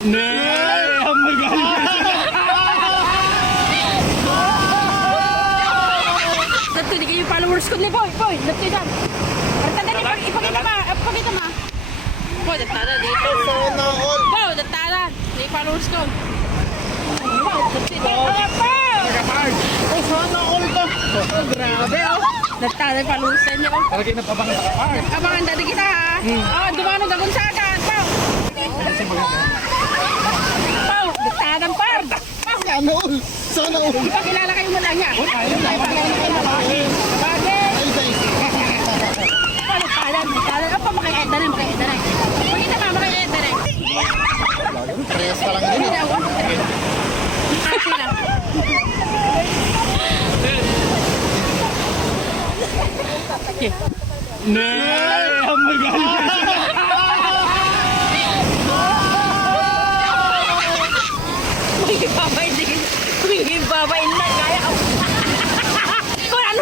Hamburger. Dito, di kayo followers ko Boy. Boy, dito dyan. Na rin, ipakita ma. Ipakita ma. Boy, datada dito. Boy, datada. Di followers ko. Ay, Boy! Oh, sana all to. Grabe, oh. Yung followers oh. Talagang napabangan kapar. Abangan dati kita, ha? Oh, dumano dagon sa akin. Boy, Sana all. Sana all. ipakilala kayo muna niya. Ipakilala kayo muna. Bakit? Ay, guys. Paano talan?